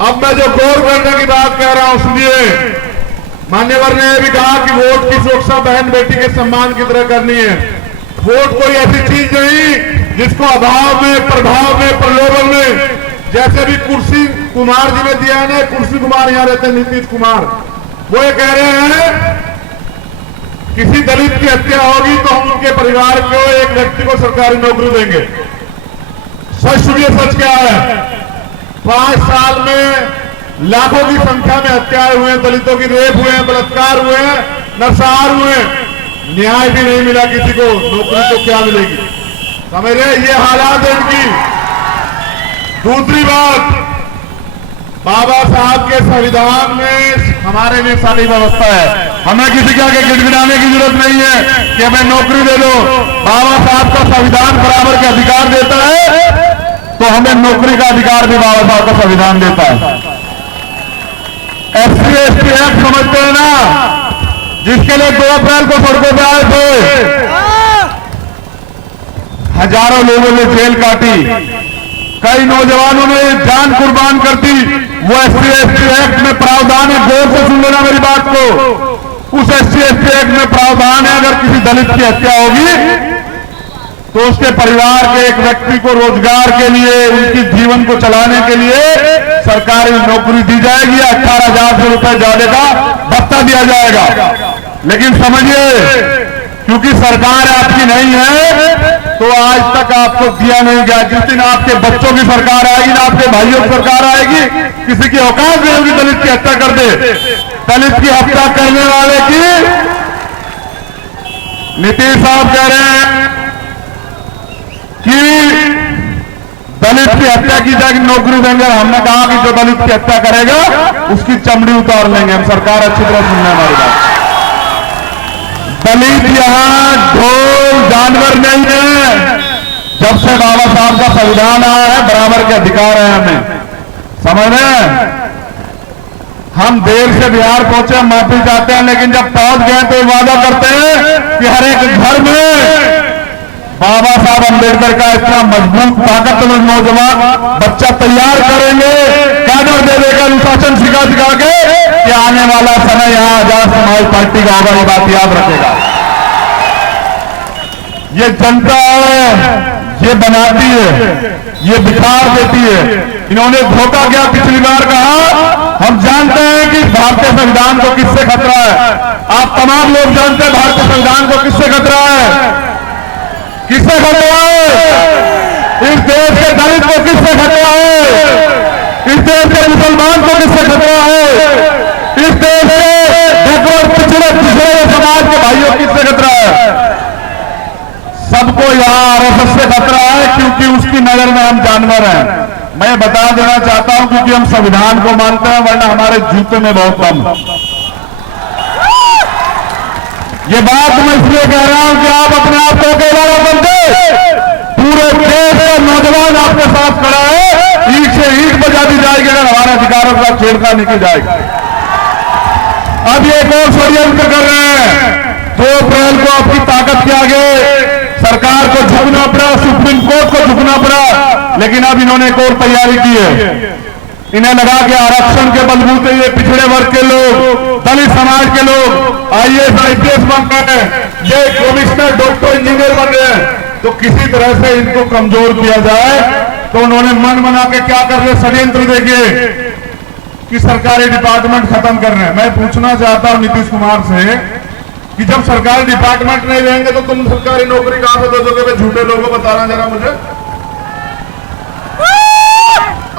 अब मैं जो गौर करने की बात कह रहा हूं, सुनिए। मान्यवर ने भी कहा कि वोट की सुरक्षा बहन बेटी के सम्मान की तरह करनी है। वोट कोई ऐसी चीज नहीं जिसको अभाव में, प्रभाव में, प्रलोभन में, जैसे भी कुर्सी कुमार जी ने दिया है ना, कुर्सी कुमार यहां रहते हैं नीतीश कुमार, वो ये कह रहे हैं किसी दलित की हत्या होगी तो हम उनके परिवार को, एक व्यक्ति को सरकारी नौकरी देंगे। सच सुनिए, सच क्या है। 5 साल में लाखों की संख्या में हत्याएं हुए हैं, दलितों की रेप हुए हैं, बलात्कार हुए हैं, नरसंहार हुए हैं, न्याय भी नहीं मिला किसी को। नौकरी तो क्या मिलेगी? समझ रहे, ये हालात है इनकी। दूसरी बात, बाबा साहब के संविधान में हमारे लिए सारी व्यवस्था है। हमें किसी के आगे गिड़गिड़ाने की जरूरत नहीं है कि हमें नौकरी दे दो। बाबा साहब का संविधान बराबर के अधिकार देता है, तो हमें नौकरी का अधिकार भी बाबा साहब का संविधान देता है। SC ST एक्ट समझते हैं ना, जिसके लिए 2 अप्रैल को सड़कों पर आए थे, हजारों लोगों ने जेल काटी, कई नौजवानों ने जान कुर्बान कर दी। वो SC ST एक्ट में प्रावधान है, गौर से सुन लेना मेरी बात को। उस SC ST एक्ट में प्रावधान है, अगर किसी दलित की हत्या होगी तो उसके परिवार के एक व्यक्ति को रोजगार के लिए, उनकी जीवन को चलाने के लिए सरकारी नौकरी दी जाएगी। 18,000 रुपए ज्यादा का भत्ता दिया जाएगा। लेकिन समझिए, क्योंकि सरकार आपकी नहीं है तो आज तक आपको दिया नहीं गया। जिस दिन आपके बच्चों की सरकार आएगी ना, आपके भाइयों की सरकार आएगी, किसी की औकात नहीं होगी दलित की हत्या कर दे। दलित की हत्या करने वाले की नीतीश साहब कह रहे हैं कि दलित की हत्या की जाएगी, नौकरी देंगे। हमने कहा कि जो दलित की हत्या करेगा उसकी चमड़ी उतार लेंगे हम। सरकार अच्छी तरह सुनना हमारी बात। दलित यहां ढोल जानवर नहीं है। जब से बाबा साहब का संविधान आया है, बराबर के अधिकार है हमें, समझ रहे हैं। हम देर से बिहार पहुंचे, माफी चाहते हैं, लेकिन जब पहुंच गए तो वादा करते हैं कि हर एक घर में बाबा साहब अंबेडकर का इतना मजबूत ताकतवर नौजवान बच्चा तैयार करेंगे, कैडर दे देकर अनुशासन सिखा के कि आने वाला समय यहां आजाद समाज पार्टी का होगा। ये बात याद रखेगा। ये जनता है, ये बनाती है, ये बिखार देती है। इन्होंने धोखा क्या पिछली बार कहा। हम जानते हैं कि भारतीय संविधान को किससे खतरा है। आप तमाम लोग जानते हैं भारतीय संविधान को किससे खतरा है। किससे खतरा है? इस देश के दलित को किससे खतरा है? इस देश के मुसलमान को किससे खतरा है? इस देश के बैकवर्ड पिछड़े समाज के भाइयों किससे खतरा है? सबको यहां RSS से खतरा है, क्योंकि उसकी नजर में हम जानवर हैं। मैं बता देना चाहता हूं, क्योंकि हम संविधान को मानते हैं, वरना हमारे जूते में बहुत कम। ये बात मैं इसलिए कह रहा हूं कि आप अपने आप को अकेला न समझे। पूरे देश का नौजवान आपके साथ खड़ा है। ईंट से ईंट बजा दी जाएगी अगर हमारे अधिकारों का छेड़खानी की जाएगी। अब ये एक और षड्यंत्र कर रहे हैं। 2 अप्रैल को आपकी ताकत के आगे सरकार को झुकना पड़ा, सुप्रीम कोर्ट को झुकना पड़ा, लेकिन अब इन्होंने एक और तैयारी की है। इन्हें लगा कि आरक्षण के बलबूते ये पिछड़े वर्ग के लोग, दलित समाज के लोग IAS IPS बन रहे हैं, ये कमिश्नर, डॉक्टर, इंजीनियर बन रहे हैं, तो किसी तरह से इनको कमजोर किया जाए। तो उन्होंने मन बना के क्या कर रहे, षड्यंत्र देखिए कि सरकारी डिपार्टमेंट खत्म कर रहे हैं। मैं पूछना चाहता हूं नीतीश कुमार से कि जब सरकारी डिपार्टमेंट नहीं रहेंगे तो तुम सरकारी नौकरी कहां से दे दोगे? मैं झूठे लोगों बताना जरा मुझे।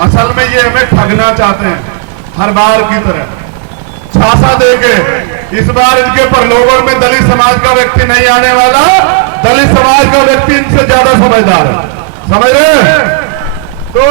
असल में ये हमें ठगना चाहते हैं, हर बार की तरह झांसा देके। इस बार इनके प्रलोभन में दलित समाज का व्यक्ति नहीं आने वाला। दलित समाज का व्यक्ति इनसे ज्यादा समझदार है, समझ रहे? तो